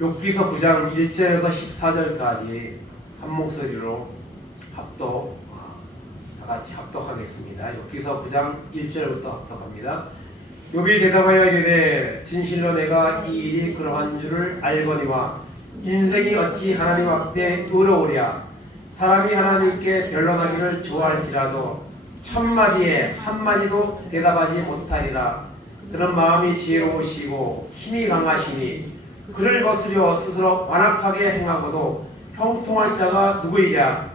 욥기서 9장 1절에서 14절까지 한 목소리로 다 같이 합독하겠습니다. 욥기서 9장 1절부터 합독합니다. 욥이 대답하여 이르되 진실로 내가 이 일이 그러한 줄을 알거니와 인생이 어찌 하나님 앞에 의로우랴. 사람이 하나님께 변론하기를 좋아할지라도 천마디에 한마디도 대답하지 못하리라. 그는 마음이 지혜로우시고 힘이 강하시니 그를 거스려 스스로 완악하게 행하고도 형통할 자가 누구이랴.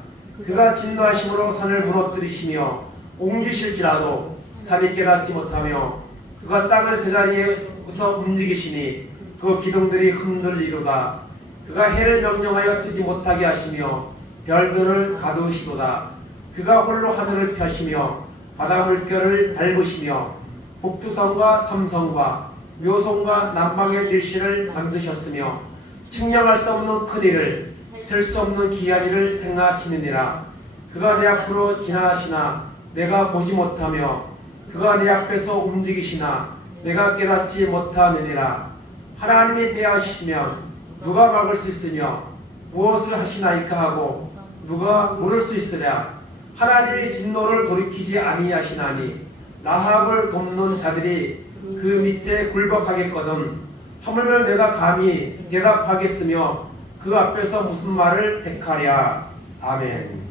그가 진노하심으로 산을 무너뜨리시며 옮기실지라도 산이 깨닫지 못하며 그가 땅을 그 자리에서 움직이시니 그 기둥들이 흔들리로다. 그가 해를 명령하여 뜨지 못하게 하시며 별들을 가두시도다. 그가 홀로 하늘을 펴시며 바다 물결을 밟으시며 북두성과 삼성과 묘성과 남방의 밀실을 만드셨으며 측량할 수 없는 큰 일을 셀 수 없는 기이한 일을 행하시느니라. 그가 내 앞으로 지나시나 내가 보지 못하며 그가 내 앞에서 움직이시나 내가 깨닫지 못하느니라. 하나님이 빼앗으시면 누가 막을 수 있으며 무엇을 하시나이까 하고 누가 물을 수 있으랴. 하나님이 진노를 돌이키지 아니하시나니 라합을 돕는 자들이 그 밑에 굴복하겠거든. 하물며 내가 감히 대답하겠으며 그 앞에서 무슨 말을 택하랴. 아멘.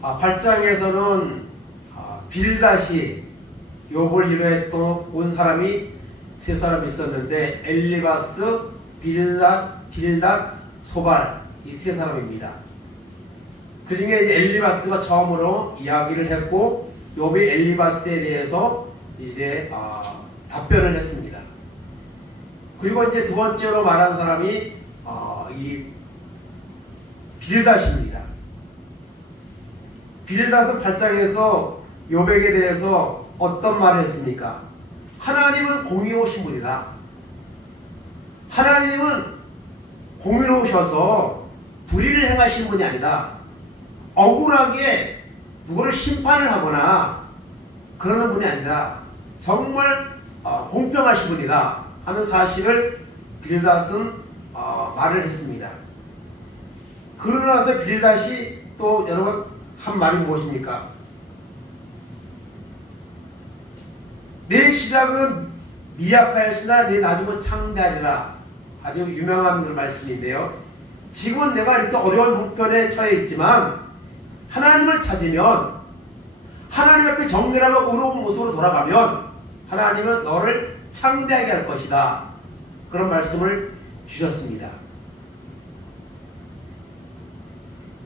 팔 8장에서는 빌닷이 욥을 위로했던 온 사람이 세 사람 있었는데 엘리바스, 빌닷, 소발 이 세 사람입니다. 그 중에 엘리바스가 처음으로 이야기를 했고 욥이 엘리바스에 대해서 이제 답변을 했습니다. 그리고 이제 두 번째로 말한 사람이 이 빌닷입니다. 빌닷은 8장에서 욥에게 대해서 어떤 말을 했습니까? 하나님은 공의로우신 분이다. 하나님은 공의로우셔서 불의를 행하신 분이 아니다. 억울하게 누구를 심판을 하거나 그러는 분이 아니다. 정말 공평하신 분이다 하는 사실을 빌닷은 말을 했습니다. 그러고 나서 빌닷이 또 여러분 한 말이 무엇입니까? 내 시작은 미약하였으나 내 나중은 창대하리라. 아주 유명한 말씀인데요. 지금은 내가 이렇게 어려운 형편에 처해 있지만 하나님을 찾으면 하나님 앞에 정결하고 의로운 모습으로 돌아가면 하나님은 너를 창대하게 할 것이다. 그런 말씀을 주셨습니다.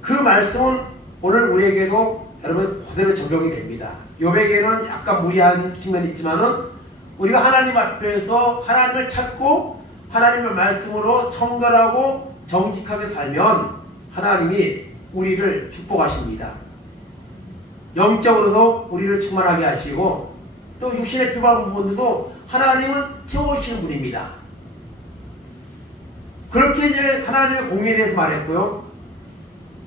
그 말씀은 오늘 우리에게도 여러분 그대로 적용이 됩니다. 욥에게는 약간 무리한 측면이 있지만은 우리가 하나님 앞에서 하나님을 찾고 하나님의 말씀으로 청결하고 정직하게 살면 하나님이 우리를 축복하십니다. 영적으로도 우리를 충만하게 하시고 또 육신의 필요한 부분들도 하나님은 채워주시는 분입니다. 그렇게 이제 하나님의 공의에 대해서 말했고요.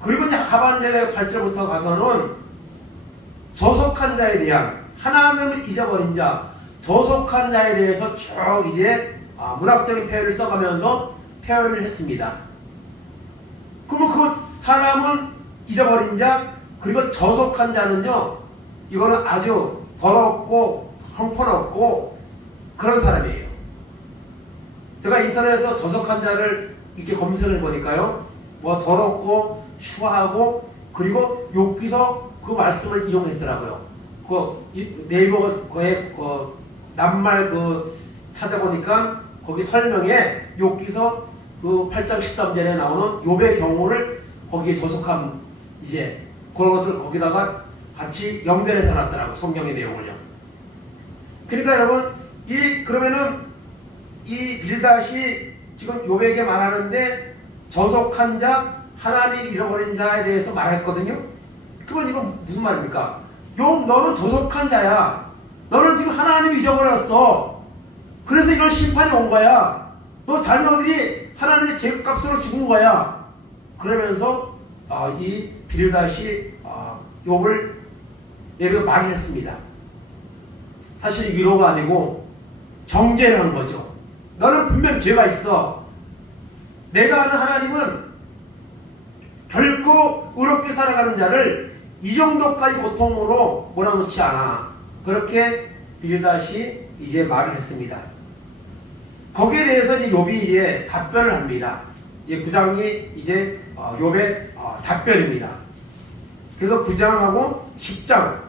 그리고 이제 하반절의 8절부터 가서는 저속한 자에 대한 하나님을 잊어버린 자, 저속한 자에 대해서 쭉 이제 문학적인 표현을 써가면서 표현을 했습니다. 그러면 그 사람은 잊어버린 자, 그리고 저속한 자는요, 이거는 아주 더럽고 형편없고 그런 사람이에요. 제가 인터넷에서 저속한 자를 이렇게 검색을 해보니까요, 뭐 더럽고 추하고 그리고 욥기서 그 말씀을 이용했더라고요. 그 네이버에 낱말 찾아보니까 거기 설명에 욥기서 그 8장 13절에 나오는 욥의 경우를 거기에 저속함 이제 그것을 거기다가 같이 연결해서 놨더라고 성경의 내용을요. 그러니까 여러분 그러면은 이 빌닷이 지금 욥에게 말하는데 저속한 자, 하나님 잃어버린 자에 대해서 말했거든요. 그건 이건 무슨 말입니까? 욥 너는 저속한 자야. 너는 지금 하나님 잊어버렸어. 그래서 이런 심판이 온 거야. 너 자녀들이 하나님의 죄값으로 죽은 거야. 그러면서 이 빌닷이 욥을 말을 했습니다. 사실 위로가 아니고 정죄를 한 거죠. 너는 분명 죄가 있어. 내가 아는 하나님은 결코 의롭게 살아가는 자를 이 정도까지 고통으로 몰아넣지 않아. 그렇게 빌닷이 이제 말을 했습니다. 거기에 대해서 이제 욥이 이제 답변을 합니다. 이제 9장이 이제 욥의 답변입니다. 그래서 9장하고 10장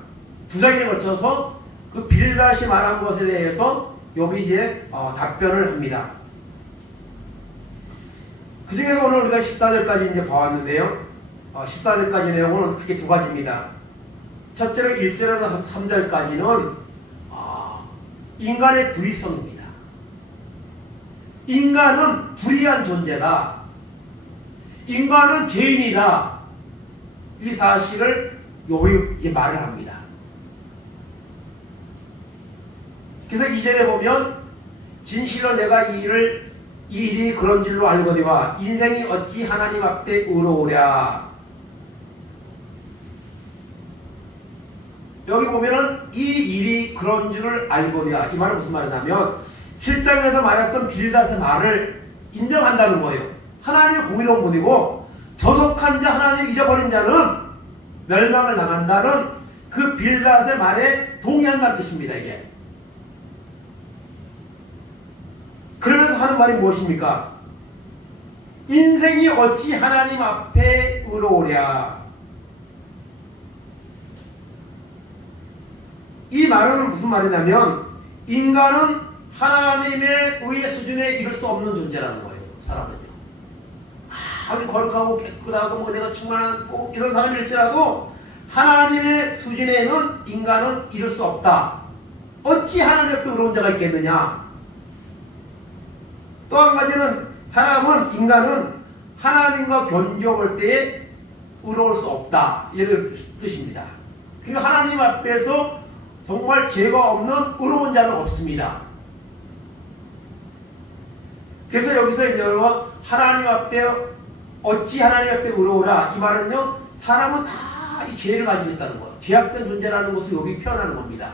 두 장에 거쳐서 그 빌닷이 말한 것에 대해서 욥이 이제 답변을 합니다. 그 중에서 오늘 우리가 14절까지 이제 봐왔는데요. 14절까지 내용은 크게 두 가지입니다. 첫째로 1절에서 3절까지는 인간의 불의성입니다. 인간은 불의한 존재다. 인간은 죄인이다. 이 사실을 욥이 이제 말을 합니다. 그래서 2절에 보면 진실로 내가 이 일이 그런 줄로 알거니와 인생이 어찌 하나님 앞에 의로우랴. 여기 보면은 이 일이 그런 줄을 알거니와, 이 말은 무슨 말이냐면 7장에서 말했던 빌닷의 말을 인정한다는 거예요. 하나님의 공의로운 분이고 저속한 자, 하나님을 잊어버린 자는 멸망을 당한다는 그 빌닷의 말에 동의한다는 뜻입니다. 이게 그러면서 하는 말이 무엇입니까? 인생이 어찌 하나님 앞에 의로우랴. 이 말은 무슨 말이냐면 인간은 하나님의 의의 수준에 이를 수 없는 존재라는 거예요. 사람은요. 아무리 거룩하고 깨끗하고 뭐 내가 충만하고 이런 사람일지라도 하나님의 수준에는 인간은 이를 수 없다. 어찌 하나님 앞에 의로운 자가 있겠느냐. 또 한 가지는 인간은 하나님과 견주어 때에 의로울 수 없다. 이런 뜻입니다. 그리고 하나님 앞에서 정말 죄가 없는 의로운 자는 없습니다. 그래서 여기서 이제 여러분 하나님 앞에 어찌 하나님 앞에 의로우라, 이 말은요 사람은 다 이 죄를 가지고 있다는 거예요. 죄악된 존재라는 것을 욥이 표현하는 겁니다.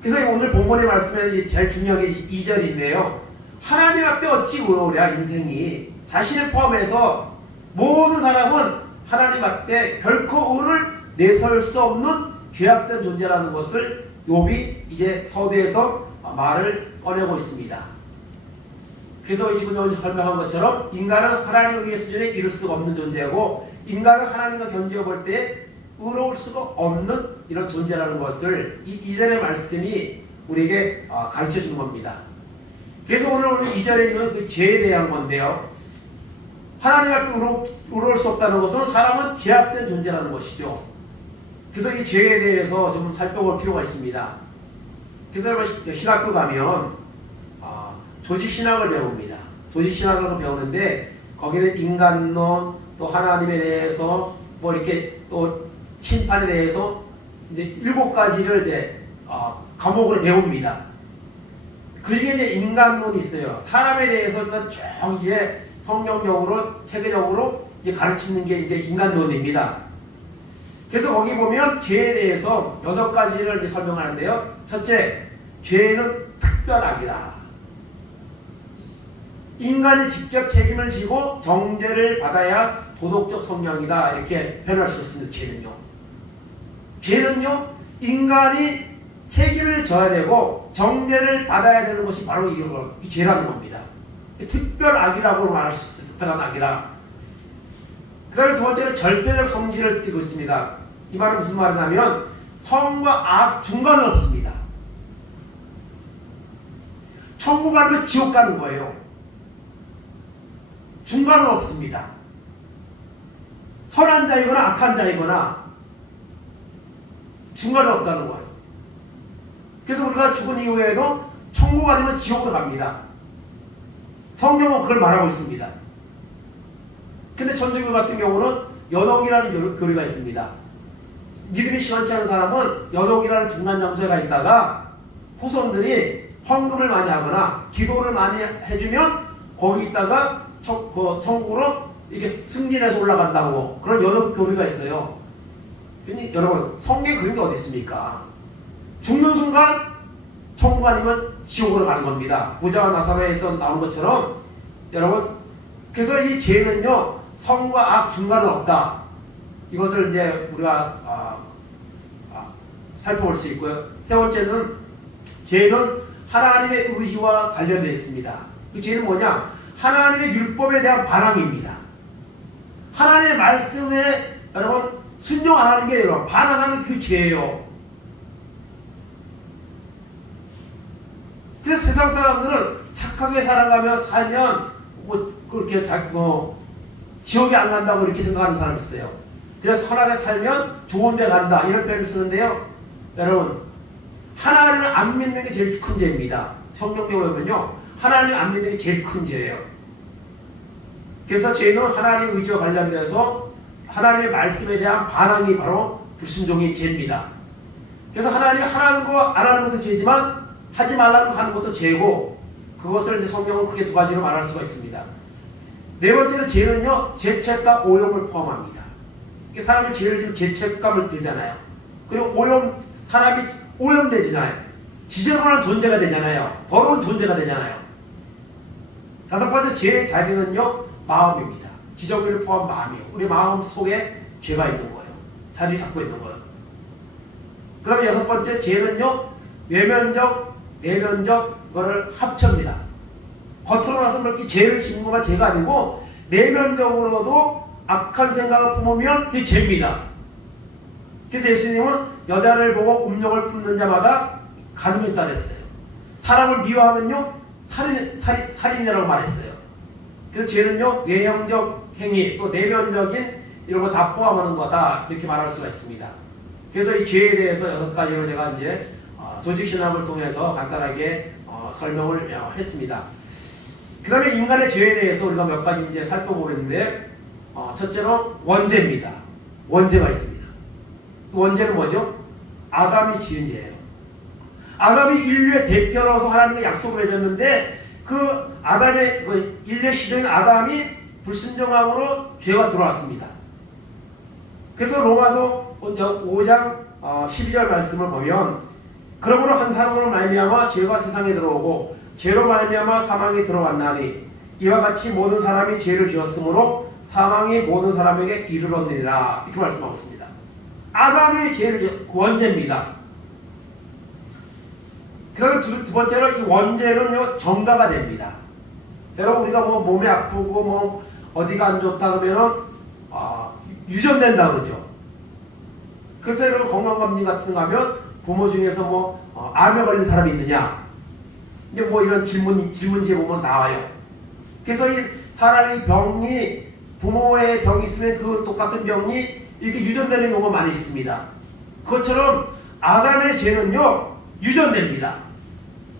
그래서 오늘 본문의 말씀에 제일 중요한 게 2절인데요. 하나님 앞에 어찌 의로우랴. 인생이 자신을 포함해서 모든 사람은 하나님 앞에 결코 의를 내설 수 없는 죄악된 존재라는 것을 욥이 이제 서두에서 말을 꺼내고 있습니다. 그래서 지금 여기서 설명한 것처럼 인간은 하나님의 수준에 이를 수가 없는 존재고 인간은 하나님과 견주어 볼 때 의로울 수가 없는 이런 존재라는 것을 이 이전의 말씀이 우리에게 가르쳐 주는 겁니다. 그래서 오늘 2절에 있는 그 죄에 대한 건데요. 하나님 앞에 의로울 수 없다는 것은 사람은 죄악된 존재라는 것이죠. 그래서 이 죄에 대해서 좀 살펴볼 필요가 있습니다. 그래서 신학교 가면 조지신학을 배웁니다. 조지신학을 배우는데 거기는 인간론, 또 하나님에 대해서 뭐 이렇게 또 심판에 대해서 이제 7가지를 이제 과목으로 배웁니다. 그 중에 이제 인간론이 있어요. 사람에 대해서 쭉 이제 성경적으로 체계적으로 이제 가르치는 게 이제 인간론입니다. 그래서 거기 보면 죄에 대해서 6가지를 이제 설명하는데요. 첫째, 죄는 특별악이라. 인간이 직접 책임을 지고 정죄를 받아야 도덕적 성향이다. 이렇게 표현할 수 있습니다. 죄는요, 인간이 책임을 져야 되고 정죄를 받아야 되는 것이 바로 이 죄라는 겁니다. 특별악이라고 말할 수 있어요. 특별한 악이라. 그 다음에 두 번째는 절대적 성질을 띠고 있습니다. 이 말은 무슨 말이냐면 성과 악 중간은 없습니다. 천국 가면 지옥 가는 거예요. 중간은 없습니다. 선한 자이거나 악한 자이거나 중간은 없다는 거예요. 그래서 우리가 죽은 이후에도 천국 아니면 지옥으로 갑니다. 성경은 그걸 말하고 있습니다. 근데 천주교 같은 경우는 연옥이라는 교리가 있습니다. 믿음이 시원치 않은 사람은 연옥이라는 중간 장소에 가 있다가 후손들이 헌금을 많이 하거나 기도를 많이 해주면 거기 있다가 천국으로 이렇게 승진해서 올라간다고 그런 여러 교리가 있어요. 근데 여러분 성경에 그런 게 어디 있습니까? 죽는 순간 천국 아니면 지옥으로 가는 겁니다. 부자와 나사로에서 나온 것처럼 여러분 그래서 이 죄는요 선과 악 중간은 없다. 이것을 이제 우리가 살펴볼 수 있고요. 세 번째는 죄는 하나님의 의지와 관련되어 있습니다. 그 죄는 뭐냐? 하나님의 율법에 대한 반항입니다. 하나님의 말씀에 여러분 순종 안 하는 게 여러분 반항하는 그 죄예요. 그래서 세상 사람들은 착하게 살아가며 살면 뭐 그렇게 지옥에 안 간다고 이렇게 생각하는 사람이 있어요. 그래서 선하게 살면 좋은 데 간다 이런 표현을 쓰는데요. 여러분 하나님을 안 믿는 게 제일 큰 죄입니다. 성경적으로 보면요 하나님을 안 믿는 게 제일 큰 죄예요. 그래서 죄는 하나님의 의지와 관련돼서 하나님의 말씀에 대한 반항이 바로 불순종의 죄입니다. 그래서 하나님이 하라는 거 안 하는 것도 죄지만 하지 말라는 거 하는 것도 죄고, 그것을 이제 성경은 크게 두 가지로 말할 수가 있습니다. 네 번째로 죄는요 죄책과 오염을 포함합니다. 사람이 죄를 지면 죄책감을 들잖아요. 그리고 사람이 오염되잖아요. 지저분한 존재가 되잖아요. 더러운 존재가 되잖아요. 다섯 번째 죄의 자리는요 마음입니다. 지저분을 포함한 마음이에요. 우리 마음 속에 죄가 있는 거예요. 자리 잡고 있는 거예요. 그 다음에 여섯 번째 죄는요 외면적, 내면적 거를 합쳐입니다. 겉으로 나서 그렇게 죄를 짓는 것만 죄가 아니고 내면적으로도 악한 생각을 품으면 그게 죄입니다. 그래서 예수님은 여자를 보고 음욕을 품는 자마다 간음이 있다 그랬어요. 사람을 미워하면요 살인이라고 말했어요. 그래서 죄는요 외형적 행위 또 내면적인 이런 거 다 포함하는 거다 이렇게 말할 수가 있습니다. 그래서 이 죄에 대해서 여섯 가지로 제가 이제 조직신학을 통해서 간단하게 설명을 했습니다. 그 다음에 인간의 죄에 대해서 우리가 몇 가지 이제 살펴보는데 첫째로 원죄입니다. 원죄가 있습니다. 원죄는 뭐죠? 아담이 지은 죄예요. 아담이 인류의 대표로서 하나님과 약속을 해줬는데 그 아담의 인류의 시대인 아담이 불순종함으로 죄가 들어왔습니다. 그래서 로마서 5장 12절 말씀을 보면 그러므로 한 사람으로 말미암아 죄가 세상에 들어오고 죄로 말미암아 사망이 들어왔나니 이와 같이 모든 사람이 죄를 지었으므로 사망이 모든 사람에게 이르렀느니라 이렇게 말씀하고 있습니다. 아담의 죄를 원죄입니다. 그 다음에 두 번째로 이 원죄는요 정가가 됩니다. 여러분 우리가 뭐 몸이 아프고 뭐 어디가 안 좋다 그러면은 유전된다 그러죠. 그래서 여러분 건강검진 같은 거 하면 부모 중에서 뭐 암에 걸린 사람이 있느냐 이제 뭐 이런 질문지에 보면 나와요. 그래서 이 사람이 병이 부모의 병이 있으면 그 똑같은 병이 이렇게 유전되는 경우가 많이 있습니다. 그것처럼 아담의 죄는요 유전됩니다.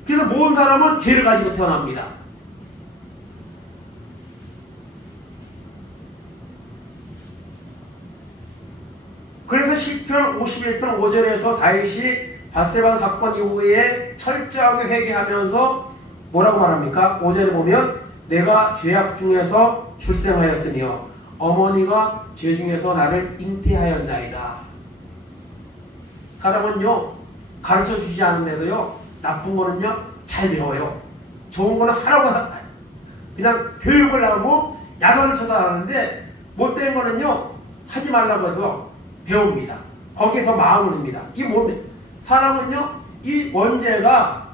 그래서 모든 사람은 죄를 가지고 태어납니다. 그래서 시편 51편 5절에서 다윗이 밧세바 사건 이후에 철저하게 회개하면서 뭐라고 말합니까? 5절에 보면 내가 죄악 중에서 출생하였으며 어머니가 죄 중에서 나를 잉태하였나이다. 사람은요 가르쳐 주지 않은데도요 나쁜 거는요 잘 배워요. 좋은 거는 하라고 그냥 교육을 하고 야단을 쳐다하는데 못된 거는요 하지 말라고 해도 배웁니다. 거기에 더 마음을 듭니다. 이 뭔데? 사람은요 이 원죄가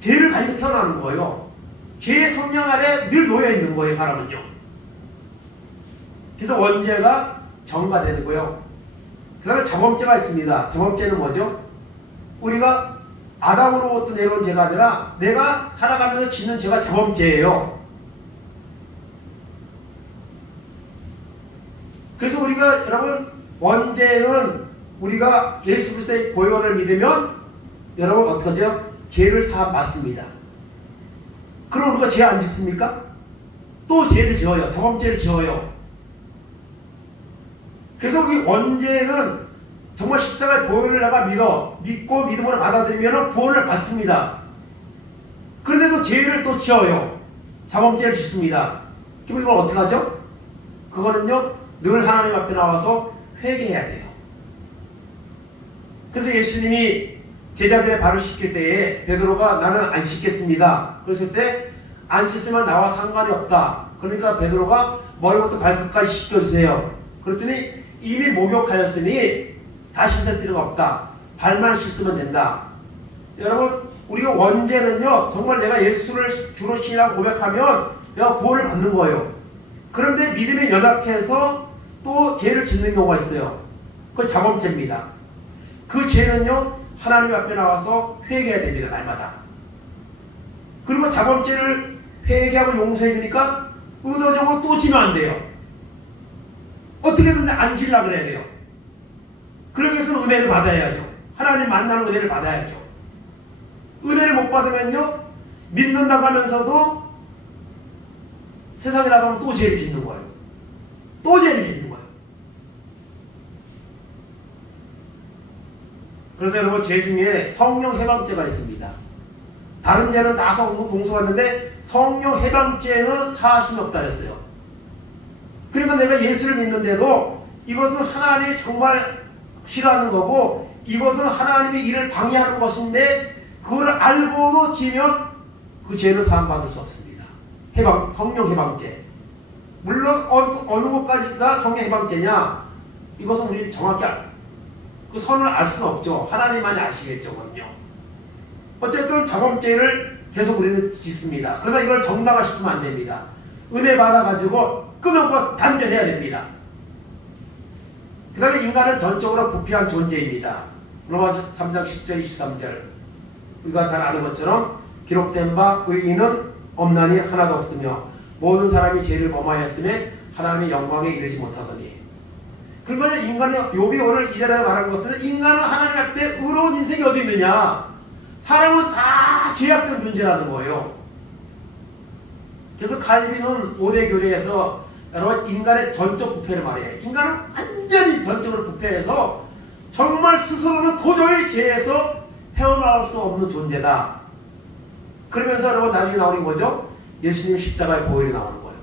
죄를 가지고 태어나는 거예요. 죄의 성령 아래 늘 놓여 있는 거예요. 사람은요. 그래서 원죄가 정가되고요. 그 다음에 자범죄가 있습니다. 자범죄는 뭐죠? 우리가 아담으로부터 내려온 죄가 아니라 내가 살아가면서 짓는 죄가 자범죄예요. 그래서 우리가 여러분 원죄는 우리가 예수 그리스도의 보혈을 믿으면 여러분 어떻게 하죠? 죄를 사함 받습니다. 그럼 우리가 죄 안 짓습니까? 또 죄를 지어요. 자범죄를 지어요. 그래서 우리 원죄는 정말 십자가의 보혈을 내가 믿고 믿음으로 받아들이면 구원을 받습니다. 그런데도 죄를 또 지어요. 자범죄를 짓습니다. 그럼 이걸 어떻게 하죠? 그거는요, 늘 하나님 앞에 나와서 회개해야 돼요. 그래서 예수님이 제자들의 발을 씻길 때에 베드로가 나는 안 씻겠습니다. 그랬을 때 안 씻으면 나와 상관이 없다. 그러니까 베드로가 머리부터 발끝까지 씻겨주세요. 그랬더니 이미 목욕하였으니 다 씻을 필요가 없다. 발만 씻으면 된다. 여러분, 우리가 원죄는요, 정말 내가 예수를 주로 신이라고 고백하면 내가 구원을 받는 거예요. 그런데 믿음이 연약해서 또 죄를 짓는 경우가 있어요. 그건 자범죄입니다. 그 죄는요, 하나님 앞에 나와서 회개해야 됩니다. 날마다. 그리고 자범죄를 회개하고 용서해 주니까 의도적으로 또 지면 안 돼요. 어떻게든 안 지려고 그래야 돼요. 그러기 위해서는 은혜를 받아야죠. 하나님 만나는 은혜를 받아야죠. 은혜를 못 받으면요, 믿는다고 하면서도 세상에 나가면 또 죄를 짓는 거예요. 또 죄를 짓는 거예요. 그래서 여러분, 죄 중에 성령 해방죄가 있습니다. 다른 죄는 다 성령 공소했는데 성령 해방죄는 사심이 없다 했어요. 그러니까 내가 예수를 믿는데도 이것은 하나님이 정말 싫어하는 거고 이것은 하나님의 일을 방해하는 것인데 그걸 알고도 지면 그 죄를 사함받을 수 없습니다. 성령 해방죄. 물론 어느 것까지가 성령 해방죄냐, 이것은 우리 정확히 그 선을 알 수는 없죠. 하나님만이 아시겠죠. 그럼요. 어쨌든 자범죄를 계속 우리는 짓습니다. 그러나 이걸 정당화시키면 안 됩니다. 은혜 받아가지고 끊고 단절해야 됩니다. 그 다음에 인간은 전적으로 부패한 존재입니다. 로마서 3장 10절 23절 우리가 잘 아는 것처럼 기록된 바 의인은 없나니 하나도 없으며 모든 사람이 죄를 범하였음에 하나님의 영광에 이르지 못하더니. 그러면 인간이 욥이 오늘 이 자리에 말한 것은 인간은 하나님 앞에 의로운 인생이 어디 있느냐, 사람은 다 죄악된 존재라는 거예요. 그래서 칼빈은 5대 교례에서 여러분 인간의 전적 부패를 말해요. 인간은 완전히 전적으로 부패해서 정말 스스로는 도저히 죄에서 헤어나올 수 없는 존재다. 그러면서 여러분 나중에 나오는 거죠. 예수님 십자가의 보혈이 나오는 거예요.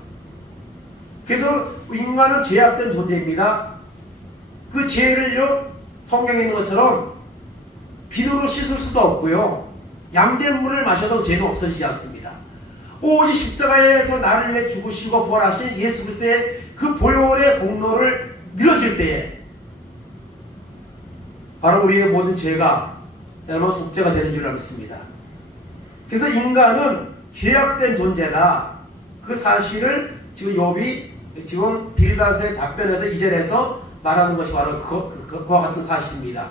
그래서 인간은 죄악된 존재입니다. 그 죄를요, 성경에 있는 것처럼 비누로 씻을 수도 없고요, 양잿물을 마셔도 죄는 없어지지 않습니다. 오직 십자가에서 나를 위해 죽으시고 부활하신 예수 그리스도의 그 보혈의 공로를 믿어질 때에 바로 우리의 모든 죄가 여러분 속죄가 되는 줄 믿습니다. 그래서 인간은 죄악된 존재다. 그 사실을 지금 욥이 지금 빌닷의 답변에서 2절에서 말하는 것이 바로 그와 같은 사실입니다.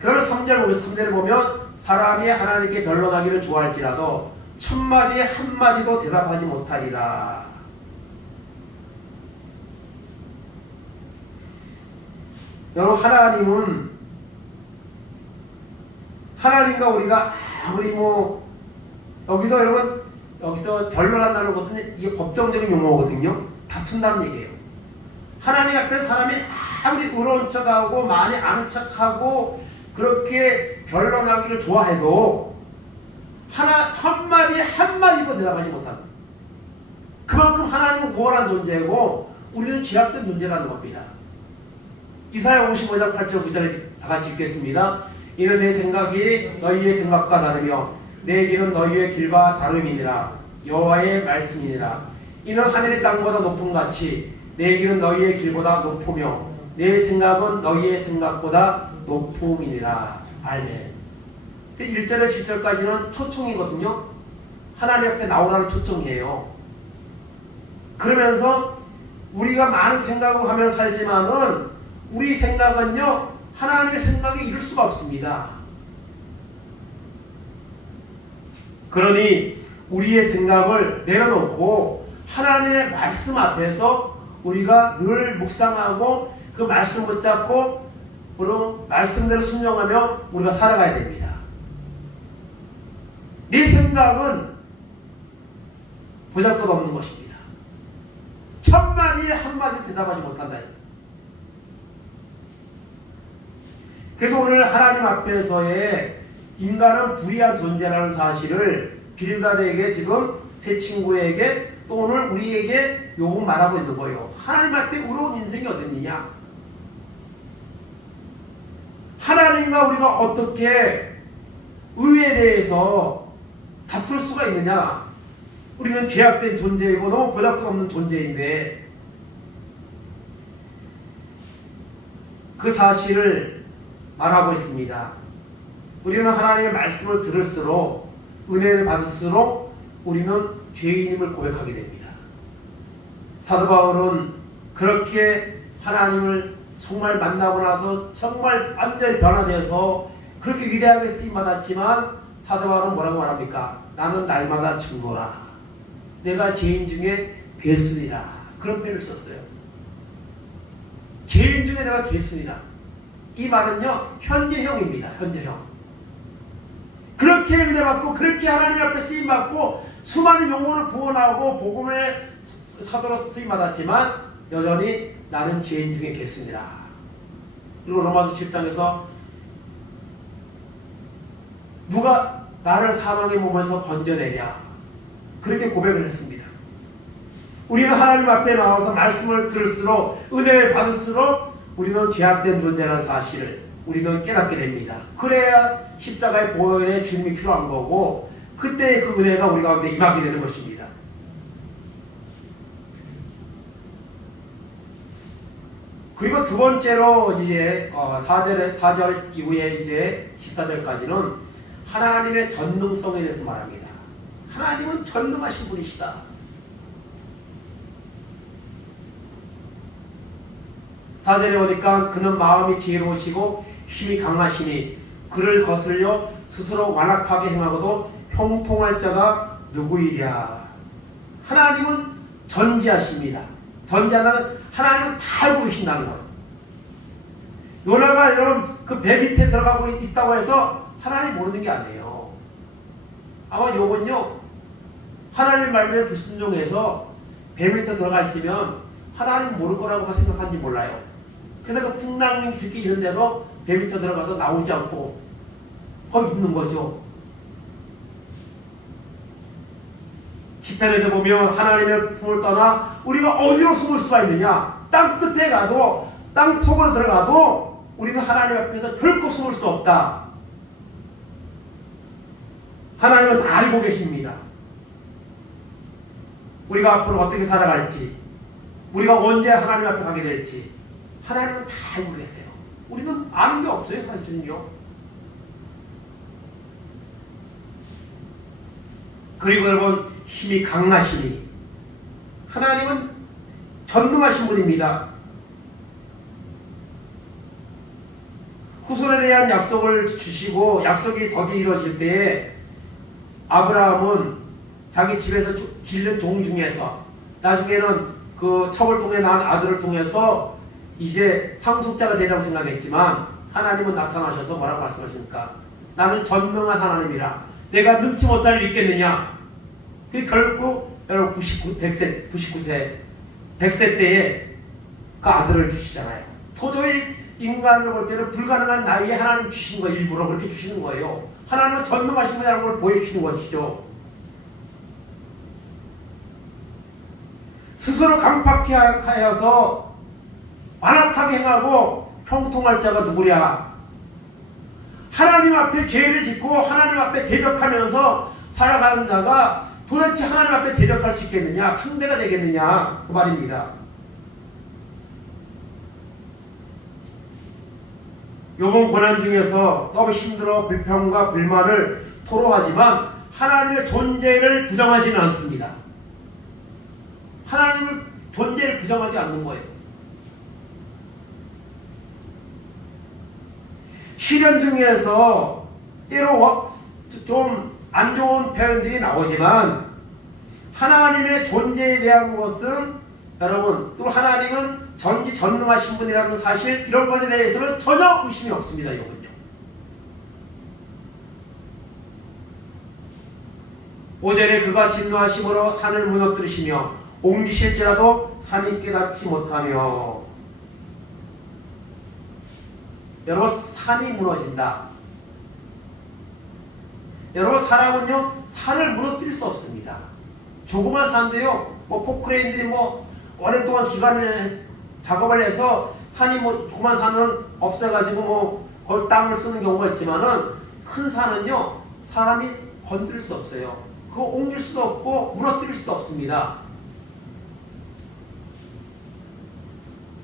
그러면 3절을 보면 사람이 하나님께 변론하기를 좋아할지라도 천마디에 한마디도 대답하지 못하리라. 여러분, 하나님과 우리가 아무리 여기서 변론한다는 것은 이게 법정적인 용어거든요. 다툰다는 얘기예요. 하나님 앞에 사람이 아무리 의로운 척하고 많이 아는 척하고 그렇게 변론하기를 좋아해도 천마디에 한마디도 대답하지 못합니다. 그만큼 하나님은 우월한 존재고 우리는 죄악된 존재라는 겁니다. 이사야 55장 8절 9절에 다 같이 읽겠습니다. 이는 내 생각이 너희의 생각과 다르며 내 길은 너희의 길과 다름이니라. 여호와의 말씀이니라. 이는 하늘의 땅보다 높음 같이 내 길은 너희의 길보다 높으며 내 생각은 너희의 생각보다 높음이니라. 아멘. 1절에 7절까지는 초청이거든요. 하나님 앞에 나오라는 초청이에요. 그러면서 우리가 많은 생각을 하며 살지만은 우리 생각은요, 하나님의 생각에 이룰 수가 없습니다. 그러니 우리의 생각을 내려놓고 하나님의 말씀 앞에서 우리가 늘 묵상하고 그 말씀 붙잡고 그리고 말씀대로 순종하며 우리가 살아가야 됩니다. 네 생각은 보잘것없는 것입니다. 천마디에 한마디 대답하지 못한다. 그래서 오늘 하나님 앞에서의 인간은 불의한 존재라는 사실을 빌닷에게 지금 새 친구에게 또 오늘 우리에게 요금 말하고 있는 거예요. 하나님 앞에 의로운 인생이 어딨느냐? 하나님과 우리가 어떻게 의에 대해서 다툴 수가 있느냐? 우리는 죄악된 존재이고 너무 보잘것없는 존재인데 그 사실을 말하고 있습니다. 우리는 하나님의 말씀을 들을수록 은혜를 받을수록 우리는 죄인임을 고백하게 됩니다. 사도 바울은 그렇게 하나님을 정말 만나고 나서 정말 완전히 변화되어서 그렇게 위대하게 쓰임받았지만 사도 바울은 뭐라고 말합니까? 나는 날마다 죽노라. 내가 죄인 중에 괴순이라. 그런 표현을 썼어요. 죄인 중에 내가 괴순이라. 이 말은요 현재형입니다. 현재형. 그렇게 은혜받고 그렇게 하나님 앞에 쓰임받고 수많은 영혼을 구원하고 복음의 사도로 쓰임받았지만 여전히 나는 죄인 중에 괴순이라. 그리고 로마서 7장에서 누가 나를 사망의 몸에서 건져내랴 그렇게 고백을 했습니다. 우리는 하나님 앞에 나와서 말씀을 들을수록 은혜를 받을수록 우리는 죄악된 존재라는 사실을 우리는 깨닫게 됩니다. 그래야 십자가의 보혈의 주님이 필요한 거고 그때 그 은혜가 우리 가운데 임하게 되는 것입니다. 그리고 두 번째로 이제 4절 이후에 이제 14절까지는 하나님의 전능성에 대해서 말합니다. 하나님은 전능하신 분이시다. 사절에 보니까 그는 마음이 지혜로우시고 힘이 강하시니 그를 거슬려 스스로 완악하게 행하고도 형통할 자가 누구이랴. 하나님은 전지하십니다. 전지하는 하나님은 다 알고 계신다는 거예요. 요나가 여러분 그 배 밑에 들어가고 있다고 해서 하나님 모르는 게 아니에요. 아마 요건요 하나님 말씀에 불순종해서 배 밑에 들어가 있으면 하나님 모를 거라고 생각하는지 몰라요. 그래서 그 풍랑이 그렇게 있는데도 배 밑에 들어가서 나오지 않고 거기 있는 거죠. 시편에도 보면 하나님의 품을 떠나 우리가 어디로 숨을 수가 있느냐? 땅 끝에 가도 땅 속으로 들어가도 우리는 하나님 앞에서 결코 숨을 수 없다. 하나님은 다 알고 계십니다. 우리가 앞으로 어떻게 살아갈지, 우리가 언제 하나님 앞에 가게 될지 하나님은 다 알고 계세요. 우리는 아는 게 없어요. 사실은요. 그리고 여러분 힘이 강하시니 하나님은 전능하신 분입니다. 후손에 대한 약속을 주시고 약속이 더디 이루어질 때에 아브라함은 자기 집에서 기른 종 중에서 나중에는 그 첩을 통해 낳은 아들을 통해서 이제 상속자가 되리라고 생각했지만 하나님은 나타나셔서 뭐라고 말씀하십니까? 나는 전능한 하나님이라 내가 능치 못할 일 있겠느냐? 그 결국 여러분 99세 때에 그 아들을 주시잖아요. 도저히 인간으로 볼 때는 불가능한 나이에 하나님 주신 거 일부러 그렇게 주시는 거예요. 하나님은 전능하신 분이라는 걸 보여주시는 것이죠. 스스로 강팍해 하여서 완악하게 행하고 형통할 자가 누구랴? 하나님 앞에 죄를 짓고 하나님 앞에 대적하면서 살아가는 자가 도대체 하나님 앞에 대적할 수 있겠느냐? 상대가 되겠느냐? 그 말입니다. 요번 고난 중에서 너무 힘들어 불평과 불만을 토로하지만 하나님의 존재를 부정하지는 않습니다. 하나님의 존재를 부정하지 않는 거예요. 시련 중에서 때로 좀 안 좋은 표현들이 나오지만 하나님의 존재에 대한 것은 여러분 또 하나님은 전지전능하신 분이라는 사실 이런 것에 대해서는 전혀 의심이 없습니다. 이건요. 오전에 그가 진노하심으로 산을 무너뜨리시며 옮기실지라도 산이 깨닫지 못하며 여러분 산이 무너진다. 여러분 사람은요 산을 무너뜨릴 수 없습니다. 조그만 산도요. 뭐 포크레인들이 뭐 오랜 동안 기간을 작업을 해서 산이 뭐 조그만 산은 없애가지고 뭐 거기 땅을 쓰는 경우가 있지만은 큰 산은요 사람이 건들 수 없어요. 그거 옮길 수도 없고 무너뜨릴 수도 없습니다.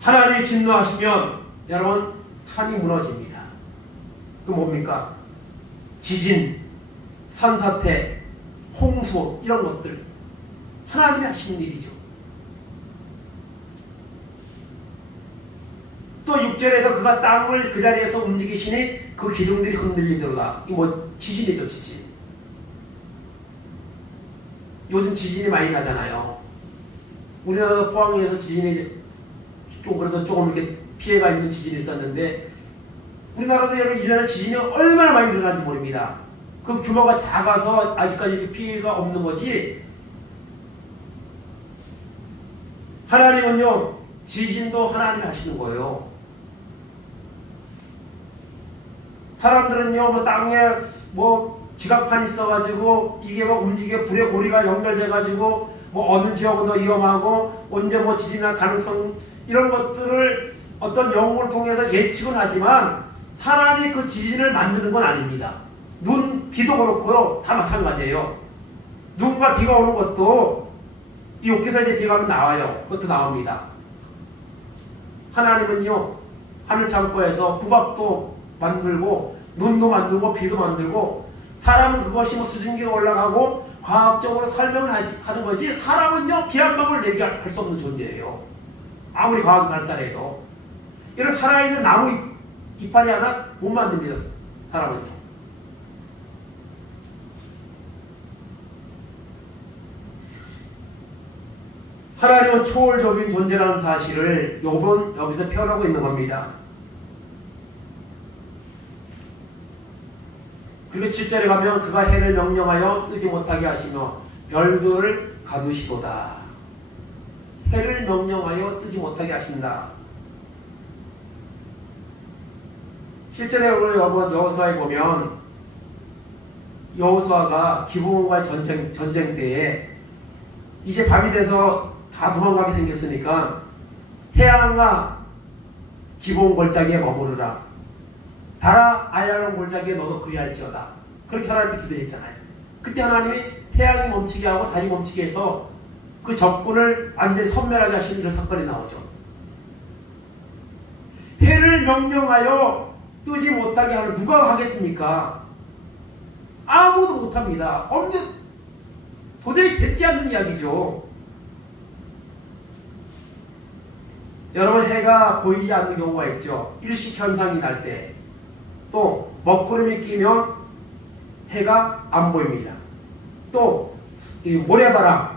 하나님이 진노하시면 여러분 산이 무너집니다. 그 뭡니까? 지진, 산사태, 홍수 이런 것들 하나님이 하시는 일이죠. 또 6절에도 그가 땅을 그 자리에서 움직이시니 그 기둥들이 흔들리더라. 이 뭐 지진이죠, 지진. 요즘 지진이 많이 나잖아요. 우리나라 포항에서 지진이 좀 그래도 조금 이렇게 피해가 있는 지진이 있었는데 우리나라도 여러분 1년에 지진이 얼마나 많이 일어나는지 모릅니다. 그 규모가 작아서 아직까지 피해가 없는 거지. 하나님은요 지진도 하나님이 하시는 거예요. 사람들은요 뭐 땅에 뭐 지각판 있어가지고 이게 뭐 움직여 불의 고리가 연결돼가지고 뭐 어느 지역은 더 위험하고 언제 뭐 지진할 가능성 이런 것들을 어떤 연구를 통해서 예측은 하지만 사람이 그 지진을 만드는 건 아닙니다. 비도 그렇고요 다 마찬가지예요. 누군가 비가 오는 것도 이 옥기사 이제 뒤에 가면 나와요. 그것도 나옵니다. 하나님은요 하늘 창고에서 구박도 만들고 눈도 만들고 비도 만들고 사람은 그것이 뭐 수증기가 올라가고 과학적으로 설명을 하는 거지 사람은요 비 한 방울 내리게 할 수 없는 존재예요. 아무리 과학이 발달해도 이런 살아있는 나무 이파리 하나 못 만듭니다. 사람은요. 하나님은 초월적인 존재라는 사실을 욥은 여기서 표현하고 있는 겁니다. 그리고 7절에 가면 그가 해를 명령하여 뜨지 못하게 하시며 별들을 가두시도다. 해를 명령하여 뜨지 못하게 하신다. 실제로 여호수아에 보면 여호수아가 기브온과의 전쟁 때에 이제 밤이 돼서 다 도망가게 생겼으니까 태양아 기브온 골짜기에 머무르라. 달아 아얄론 골짜기에 너도 그리할지어다. 그렇게 하나님이 기도했잖아요. 그때 하나님이 태양이 멈추게 하고 달이 멈추게 해서 그 적군을 완전히 섬멸하게 하신 이런 사건이 나오죠. 해를 명령하여 뜨지 못하게 하면 누가 하겠습니까? 아무도 못합니다. 도저히 되지 않는 이야기죠. 여러분 해가 보이지 않는 경우가 있죠. 일식현상이 날 때 또 먹구름이 끼면 해가 안 보입니다. 또 모래바람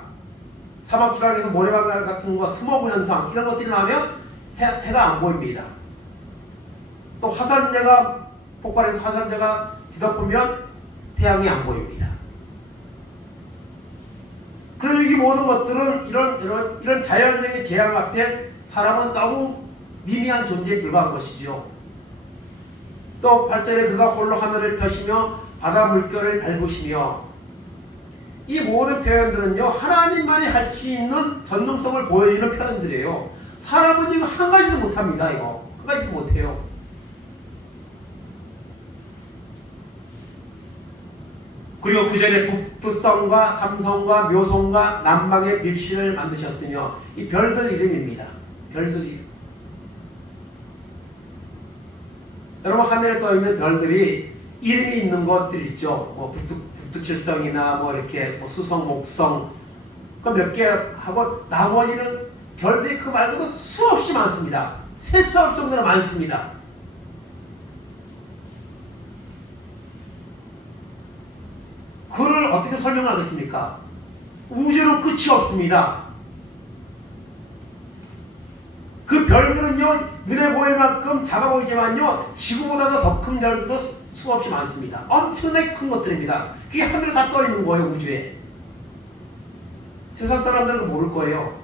사막지방에서 모래바람 같은 거 스모그 현상 이런 것들이 나면 해가 안 보입니다. 또 화산재가 폭발해서 화산재가 뒤덮으면 태양이 안 보입니다. 그럼 이 모든 것들은 이런 자연적인 재앙 앞에 사람은 너무 미미한 존재에 불과한 것이죠. 또 8절에 그가 홀로 하늘을 펴시며 바다 물결을 밟으시며 이 모든 표현들은요 하나님만이 할 수 있는 전능성을 보여주는 표현들이에요. 사람은 이거 한 가지도 못합니다. 이거 한 가지도 못해요. 그리고 그 전에 북두성과 삼성과 묘성과 남방의 밀실을 만드셨으며 이 별들 이름입니다. 별들 이름. 여러분 하늘에 떠 있는 별들이 이름이 있는 것들 있죠. 뭐 북두칠성이나 뭐 이렇게 뭐 수성, 목성 그 몇 개 하고 나머지는 별들이 그 말고도 수없이 많습니다. 셀 수 없을 정도로 많습니다. 그걸 어떻게 설명하겠습니까? 우주는 끝이 없습니다. 그 별들은요 눈에 보일 만큼 작아 보이지만요 지구보다도 더 큰 별들도 수없이 많습니다. 엄청나게 큰 것들입니다. 그게 하늘에 다 떠 있는 거예요. 우주에. 세상 사람들은 모를 거예요.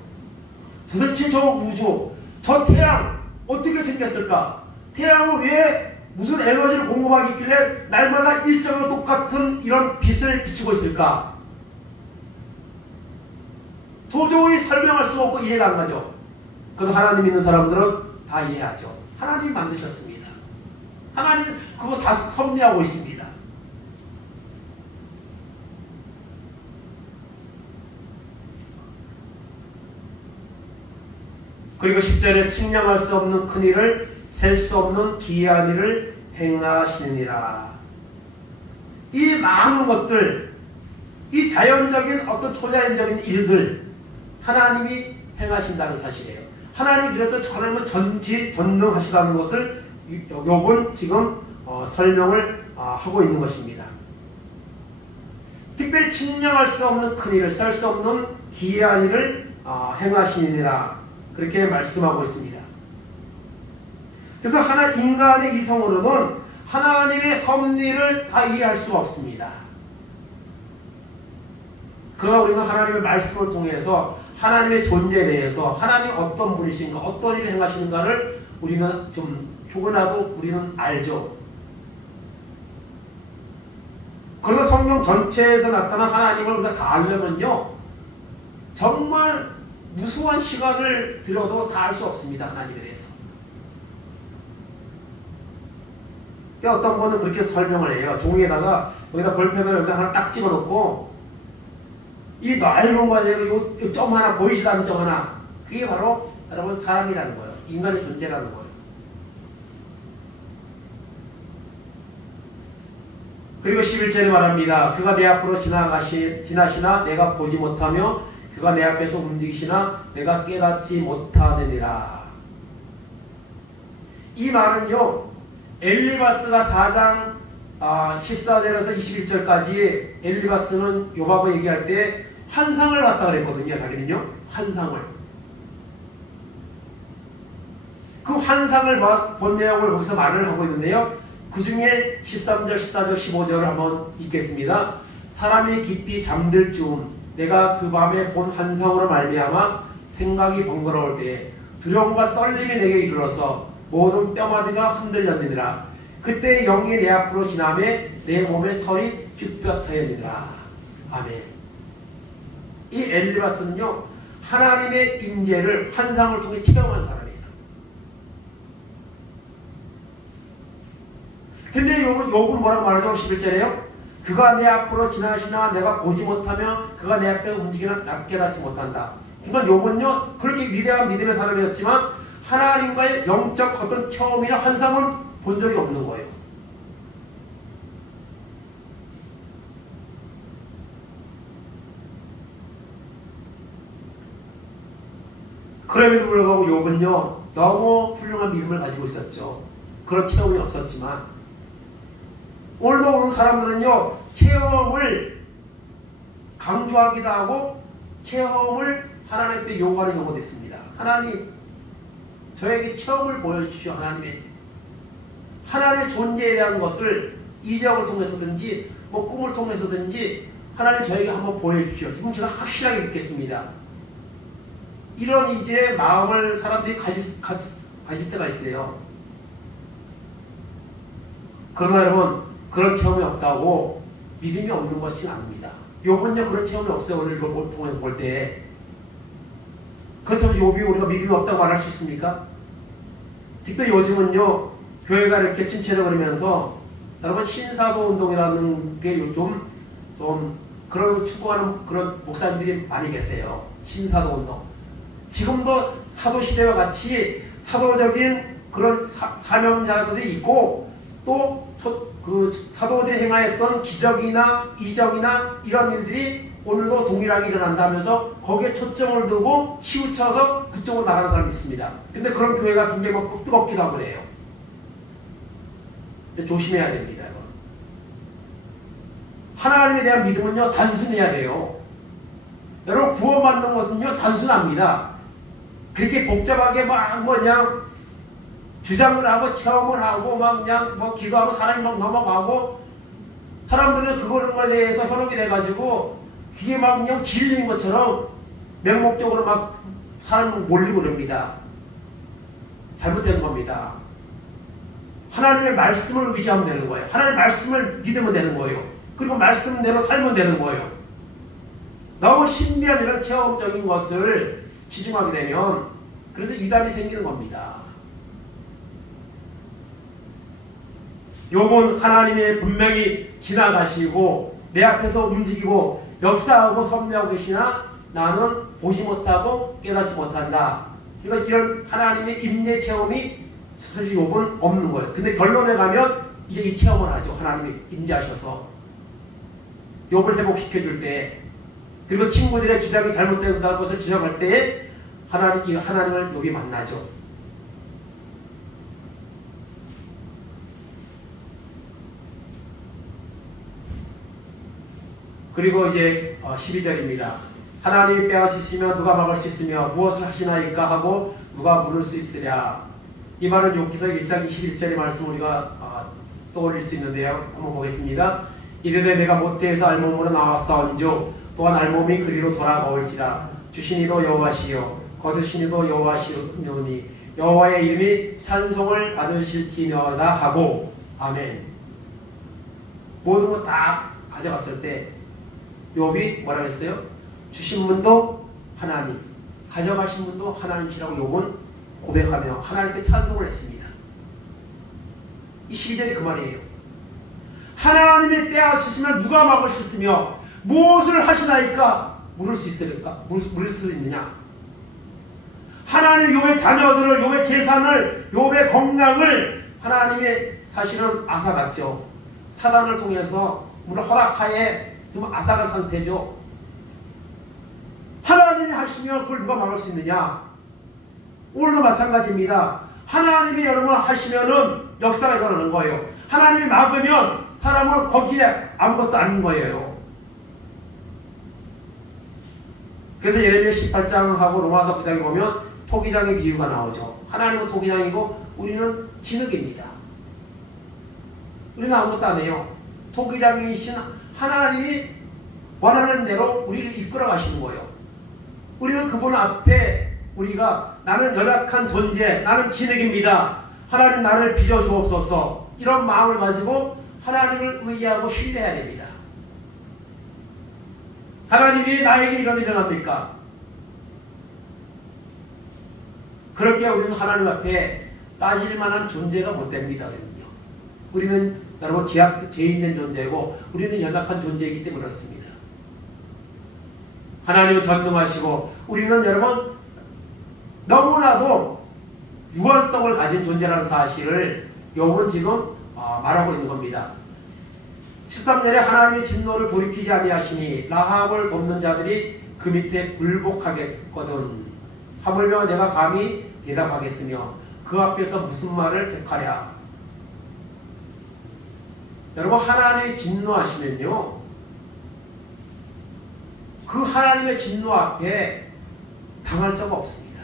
도대체 저 우주, 저 태양 어떻게 생겼을까? 태양은 왜 무슨 에너지를 공급하기 있길래 날마다 일정으로 똑같은 이런 빛을 비추고 있을까? 도저히 설명할 수 없고 이해가 안 가죠. 그래도 하나님 믿는 사람들은 다 이해하죠. 하나님이 만드셨습니다. 하나님은 그거 다 섭리하고 있습니다. 그리고 10절에 측량할 수 없는 큰 일을 셀 수 없는 기이한 일을 행하시느니라. 이 많은 것들, 이 자연적인 어떤 초자연적인 일들 하나님이 행하신다는 사실이에요. 하나님이 그래서 하나님은 전능하시다는 것을 욥은 지금 설명을 하고 있는 것입니다. 특별히 측량할 수 없는 큰 일을 셀 수 없는 기이한 일을 행하시니라 그렇게 말씀하고 있습니다. 그래서 인간의 이성으로는 하나님의 섭리를 다 이해할 수가 없습니다. 그러나 우리는 하나님의 말씀을 통해서 하나님의 존재에 대해서 하나님이 어떤 분이신가, 어떤 일을 행하시는가를 우리는 좀 조금이라도 우리는 알죠. 그러나 성경 전체에서 나타난 하나님을 우리가 다 알려면요, 정말 무수한 시간을 들여도 다 알 수 없습니다. 하나님에 대해서. 어떤 분은 그렇게 설명을 해요. 종이에다가 여기다 볼펜을 여기다 하나 딱 찍어놓고 이 넓은 거에 요 점 하나 보이지도 않는 점 하나, 그게 바로 여러분 사람이라는 거예요. 인간의 존재라는 거예요. 그리고 11절에 말합니다. 그가 내 앞으로 지나시나 내가 보지 못하며 그가 내 앞에서 움직이시나 내가 깨닫지 못하느니라. 이 말은요, 엘리바스가 4장 14절에서 21절까지 엘리바스는 욥하고 얘기할 때 환상을 봤다 그랬거든요. 자기는요, 환상을. 그 환상을 본 내용을 거기서 말을 하고 있는데요, 그 중에 13절, 14절, 15절을 한번 읽겠습니다. 사람이 깊이 잠들 즈음 내가 그 밤에 본 환상으로 말미암아 생각이 번거로울 때에 두려움과 떨림이 내게 이르러서 모든 뼈마디가 흔들렸느니라. 그때 영이 내 앞으로 지나매 내 몸에 털이 쭈뼛하였느니라. 아멘. 이 엘리바스는요, 하나님의 임재를 환상을 통해 체험한 사람이에요. 근데 욥은 뭐라고 말하죠? 11절에요. 그가 내 앞으로 지나시나 내가 보지 못하며 그가 내 앞에 움직이나 나 깨닫지 못한다. 그러니까 욥은요, 그렇게 위대한 믿음의 사람이었지만 하나님과의 영적 어떤 체험이나 환상을 본 적이 없는 거예요. 그럼에도 불구하고 욥은요, 너무 훌륭한 믿음을 가지고 있었죠. 그런 체험이 없었지만 오늘도 오는 사람들은요, 체험을 강조하기도 하고 체험을 하나님께 요구하는 경우도 있습니다. 하나님, 저에게 체험을 보여주십시오. 하나님의 존재에 대한 것을 이적을 통해서든지 꿈을 통해서든지 하나님 저에게 한번 보여주십시오. 지금 제가 확실하게 믿겠습니다. 이런 이제 마음을 사람들이 가질 때가 있어요. 그러나 여러분, 그런 체험이 없다고 믿음이 없는 것이 아닙니다. 욥은요, 그런 체험이 없어요. 오늘 이걸 통해서 볼 때. 그렇다면 욥이 우리가 믿음이 없다고 말할 수 있습니까? 특별히 요즘은요, 교회가 이렇게 침체되어버리면서 여러분, 신사도 운동이라는 게 좀 그런 걸 추구하는 그런 목사님들이 많이 계세요. 신사도 운동. 지금도 사도시대와 같이 사도적인 그런 사명자들이 있고, 또 그 사도들이 행하였던 기적이나 이적이나 이런 일들이 오늘도 동일하게 일어난다면서 거기에 초점을 두고 치우쳐서 그쪽으로 나가는 사람이 있습니다. 근데 그런 교회가 굉장히 막 뜨겁기도 하고 그래요. 근데 조심해야 됩니다. 여러분. 하나님에 대한 믿음은요, 단순해야 돼요. 여러분, 구원받는 것은요, 단순합니다. 그렇게 복잡하게 그냥 주장을 하고 체험을 하고 그냥 기도하고 사람이 넘어가고, 사람들은 그거에 대해서 현혹이 돼가지고 그게 그냥 진리인 것처럼 맹목적으로 사람 몰리고 그럽니다. 잘못된 겁니다. 하나님의 말씀을 의지하면 되는 거예요. 하나님의 말씀을 믿으면 되는 거예요. 그리고 말씀대로 살면 되는 거예요. 너무 신비한 이런 체험적인 것을 치중하게 되면 그래서 이단이 생기는 겁니다. 욥은 하나님의 분명히 지나가시고 내 앞에서 움직이고 역사하고 섭리하고 계시나 나는 보지 못하고 깨닫지 못한다. 그러니까 이런 하나님의 임재 체험이 사실 욥은 없는 거예요. 근데 결론에 가면 이제 이 체험을 하죠. 하나님이 임재하셔서 욥을 회복시켜 줄 때, 그리고 친구들의 주장이 잘못된다는 것을 지적할 때에 하나님을 욥이 만나죠. 그리고 이제 12절입니다. 하나님이 빼앗으시며 누가 막을 수 있으며 무엇을 하시나이까 하고 누가 물을 수 있으랴. 이 말은 욥기서 1장 21절의 말씀 우리가 떠올릴 수 있는데요. 한번 보겠습니다. 이르되 내가 모태에서 알몸으로 나왔사온즉 또한 알몸이 그리로 돌아가올지라. 주시니도 여호와시요 거두시니도 여호와시오니 여호와의 이름이 찬송을 받으실지어다 하고. 아멘. 모든 거 다 가져갔을 때 욥이 뭐라 했어요? 주신 분도 하나님, 가져가신 분도 하나님이시라고 욥은 고백하며 하나님께 찬송을 했습니다. 이 12절이 그 말이에요. 하나님이 빼앗으시면 누가 막을 수 있으며 무엇을 하시나이까 물을 수 있으리까? 물을 수 있느냐? 하나님 욥의 자녀들을, 욥의 재산을, 욥의 건강을 하나님이 사실은 앗아갔죠. 사단을 통해서 물을 허락하에 좀 앗아간 상태죠. 하나님이 하시면 그걸 누가 막을 수 있느냐? 오늘도 마찬가지입니다. 하나님이 여러분 하시면은 역사가 일어나는 거예요. 하나님이 막으면 사람은 거기에 아무것도 아닌 거예요. 그래서 예레미야 18장하고 로마서 9장에 보면 토기장의 비유가 나오죠. 하나님은 토기장이고 우리는 진흙입니다. 우리는 아무것도 안 해요. 토기장이신 하나님이 원하는 대로 우리를 이끌어 가시는 거예요. 우리는 그분 앞에 우리가 나는 연약한 존재, 나는 진흙입니다. 하나님 나를 빚어주옵소서. 이런 마음을 가지고 하나님을 의지하고 신뢰해야 됩니다. 하나님이 나에게 이런 일을 합니까? 그렇게 우리는 하나님 앞에 따질 만한 존재가 못 됩니다. 우리는 여러분 죄 있는 존재고 우리는 연약한 존재이기 때문에 그렇습니다. 하나님은 전능하시고 우리는 여러분 너무나도 유한성을 가진 존재라는 사실을 욥은 지금 말하고 있는 겁니다. 13절에 하나님이 진노를 돌이키지 아니하시니 라합을 돕는 자들이 그 밑에 굴복하겠거든. 하물며 내가 감히 대답하겠으며 그 앞에서 무슨 말을 택하랴. 여러분 하나님이 진노하시면요 그 하나님의 진노 앞에 당할 자가 없습니다.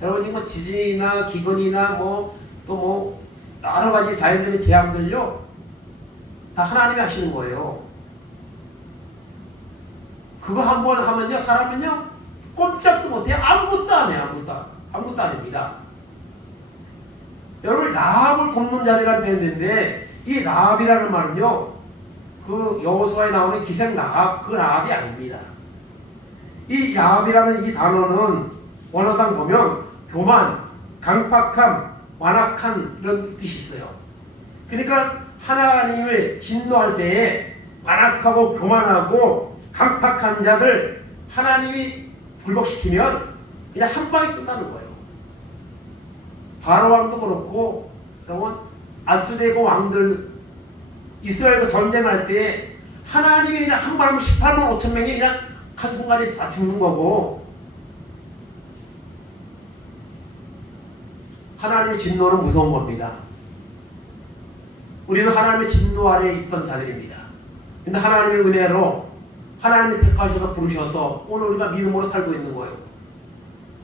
여러분 지금 지진이나 기근이나 또 여러 가지 자연적인 재앙들요 다 하나님이 하시는 거예요. 그거 한번 하면요 사람은요 꼼짝도 못해요. 아무것도 안 해요. 아무것도 안 합니다. 여러분 라합을 돕는 자리라는 표현인데 이 라합이라는 말은요 그 여호수아에 나오는 기생 라합 그 라합이 아닙니다. 이 라합이라는 이 단어는 원어상 보면 교만, 강팍함, 완악한 이런 뜻이 있어요. 그러니까 하나님을 진노할 때에 완악하고 교만하고 강팍한 자들 하나님이 굴복시키면 그냥 한 방에 끝나는 거예요. 바로 왕도 그렇고 그러면 아수르의 왕들 이스라엘과 전쟁할 때 하나님이 그냥 한 바람에 18만 5천 명이 그냥 한순간에 다 죽는 거고 하나님의 진노는 무서운 겁니다. 우리는 하나님의 진노 아래에 있던 자들입니다. 근데 하나님의 은혜로 하나님이 택하셔서 부르셔서 오늘 우리가 믿음으로 살고 있는 거예요.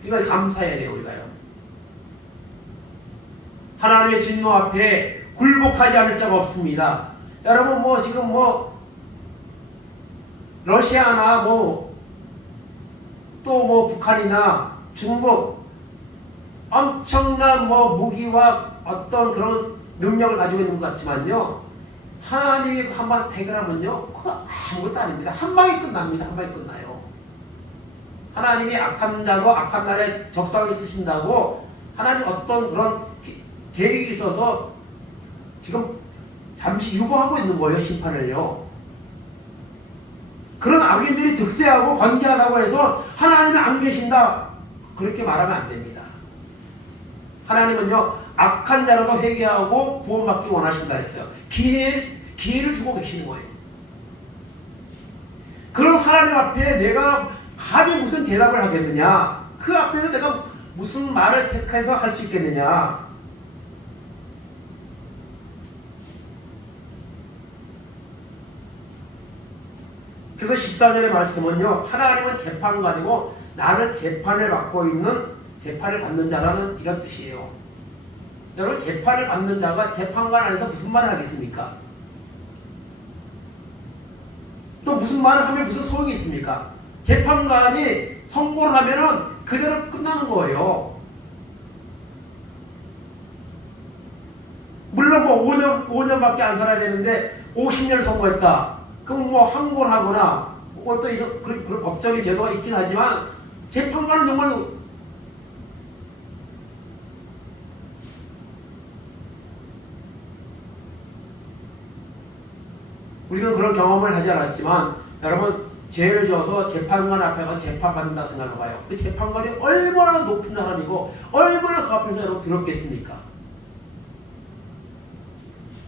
그러니까 감사해야 돼요. 우리가요. 하나님의 진노 앞에 굴복하지 않을 자가 없습니다. 여러분 지금 러시아나 또 북한이나 중국 엄청난 무기와 어떤 그런 능력을 가지고 있는 것 같지만요 하나님이 한번 해결하면요, 그거 아무것도 아닙니다. 한 방에 끝납니다. 한 방에 끝나요. 하나님이 악한 자도 악한 날에 적당히 쓰신다고 하나님 어떤 그런 계획이 있어서 지금 잠시 유보하고 있는 거예요. 심판을요. 그런 악인들이 득세하고 관계하다고 해서 하나님은 안 계신다, 그렇게 말하면 안 됩니다. 하나님은요, 악한 자라도 회개하고 구원받기 원하신다 했어요. 기회를 주고 계시는 거예요. 그럼 하나님 앞에 내가 감히 무슨 대답을 하겠느냐? 그 앞에서 내가 무슨 말을 택해서 할 수 있겠느냐? 그래서 14절의 말씀은요, 하나님은 재판관이고 나는 재판을 받는 자라는 이런 뜻이에요. 여러분, 재판을 받는 자가 재판관 안에서 무슨 말을 하겠습니까? 또 무슨 말을 하면 무슨 소용이 있습니까? 재판관이 선고를 하면은 그대로 끝나는 거예요. 물론 뭐 5년밖에 안 살아야 되는데 50년을 선고했다. 그럼 뭐 항고를 하거나 또 이런 그런 법적인 제도가 있긴 하지만 재판관은 정말로 우리는 그런 경험을 하지 않았지만 여러분, 죄를 지어서 재판관 앞에 가서 재판받는다 생각해봐요. 그 재판관이 얼마나 높은 사람이고 얼마나 그 앞에서 여러분 더럽겠습니까?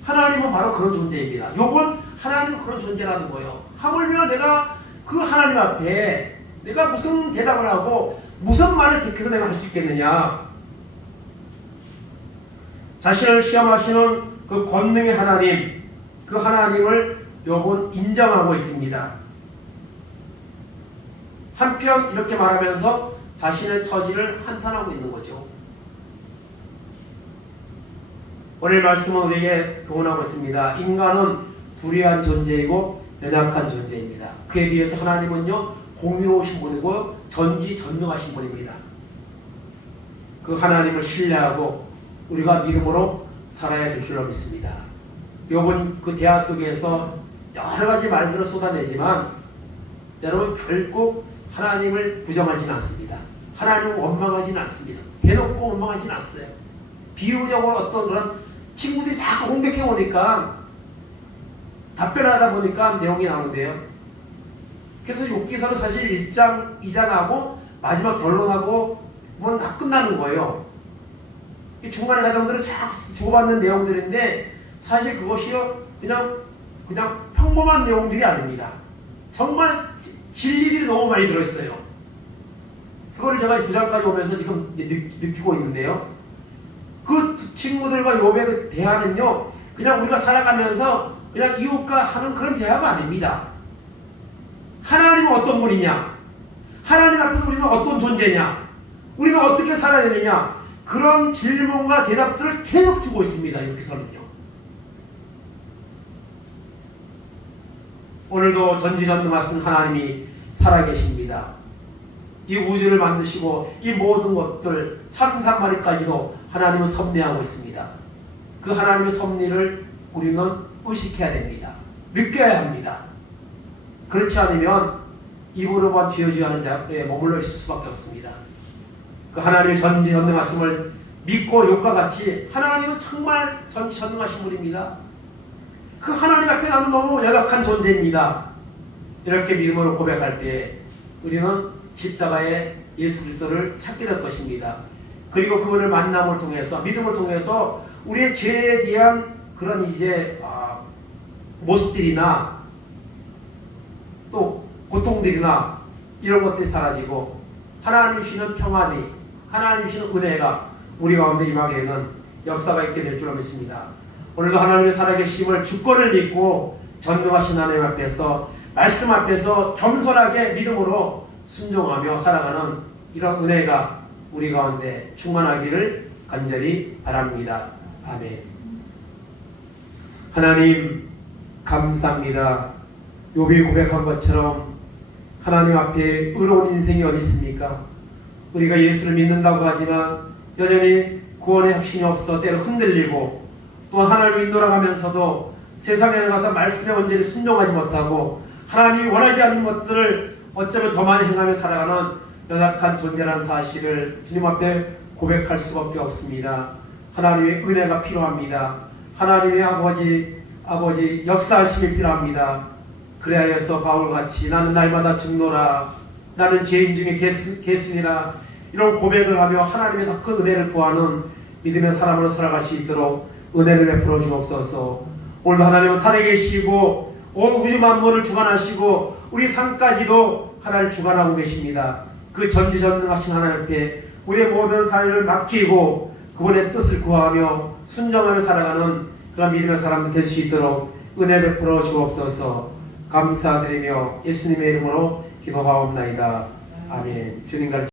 하나님은 바로 그런 존재입니다. 요건 하나님은 그런 존재라는 거예요. 하물며 내가 그 하나님 앞에 내가 무슨 대답을 하고 무슨 말을 택해서 내가 할 수 있겠느냐? 자신을 시험하시는 그 권능의 하나님, 그 하나님을 욥은 인정하고 있습니다. 한편 이렇게 말하면서 자신의 처지를 한탄하고 있는 거죠. 오늘 말씀은 우리에게 교훈하고 있습니다. 인간은 불의한 존재이고 연약한 존재입니다. 그에 비해서 하나님은요, 공의로우신 분이고 전지전능하신 분입니다. 그 하나님을 신뢰하고 우리가 믿음으로 살아야 될 줄로 믿습니다. 욥은 그 대화 속에서 여러 가지 말들을 쏟아내지만 여러분, 결국 하나님을 부정하지는 않습니다. 하나님을 원망하지는 않습니다. 대놓고 원망하지는 않았어요. 비유적으로 어떤 그런 친구들이 자꾸 공격해 오니까 답변하다 보니까 내용이 나오는데요. 그래서 욥기서는 사실 1장, 2장하고 마지막 결론하고 뭐 다 끝나는 거예요. 이 중간의 과정들은 다 주고받는 내용들인데 사실 그것이요, 그냥 평범한 내용들이 아닙니다. 정말 진리들이 너무 많이 들어있어요. 그거를 제가 9장까지 오면서 지금 느끼고 있는데요. 그 친구들과 욥의 그 대화는요, 그냥 우리가 살아가면서 그냥 이웃과 하는 그런 대화가 아닙니다. 하나님은 어떤 분이냐? 하나님 앞에서 우리는 어떤 존재냐? 우리가 어떻게 살아야 되느냐? 그런 질문과 대답들을 계속 주고 있습니다. 여기서는요. 오늘도 전지전능하신 하나님이 살아계십니다. 이 우주를 만드시고 이 모든 것들 참삼마리까지도 하나님은 섭리하고 있습니다. 그 하나님의 섭리를 우리는 의식해야 됩니다. 느껴야 합니다. 그렇지 않으면 입으로만 쥐어쥐어하는 자에 머물러 있을 수밖에 없습니다. 그 하나님의 전지전능하심을 믿고 욥과 같이 하나님은 정말 전지전능하신 분입니다. 그 하나님 앞에 나는 너무 연약한 존재입니다. 이렇게 믿음으로 고백할 때 우리는 십자가의 예수 그리스도를 찾게 될 것입니다. 그리고 그분을 만남을 통해서, 믿음을 통해서 우리의 죄에 대한 그런 이제 모습들이나 또 고통들이나 이런 것들이 사라지고 하나님 주시는 평안이, 하나님 주시는 은혜가 우리 가운데 임하게 되는 역사가 있게 될 줄로 믿습니다. 오늘도 하나님의 살아계심을 주권을 믿고 전능하신 하나님 앞에서, 말씀 앞에서 겸손하게 믿음으로 순종하며 살아가는 이런 은혜가 우리 가운데 충만하기를 간절히 바랍니다. 아멘. 하나님 감사합니다. 욥이 고백한 것처럼 하나님 앞에 의로운 인생이 어디 있습니까? 우리가 예수를 믿는다고 하지만 여전히 구원의 확신이 없어 때로 흔들리고 또 하나님을 인도라가면서도 세상에 나가서 말씀에 온전히 순종하지 못하고 하나님이 원하지 않는 것들을 어쩌면 더 많이 행하며 살아가는 연약한 존재라는 사실을 주님 앞에 고백할 수밖에 없습니다. 하나님의 은혜가 필요합니다. 하나님의 아버지 역사하심이 필요합니다. 그래야여서 바울같이 나는 날마다 죽노라, 나는 죄인 중에 개순이라, 이런 고백을 하며 하나님의 더 큰 은혜를 구하는 믿음의 사람으로 살아갈 수 있도록 은혜를 베풀어 주옵소서. 오늘도 하나님은 살아계시고 온 우주 만물을 주관하시고 우리 삶까지도 하나님을 주관하고 계십니다. 그 전지전능하신 하나님 앞에 우리의 모든 삶을 맡기고 그분의 뜻을 구하며 순종하며 살아가는 그런 믿음의 사람들 될 수 있도록 은혜 베풀어 주옵소서. 감사드리며 예수님의 이름으로 기도하옵나이다. 아멘. 주님 가르쳐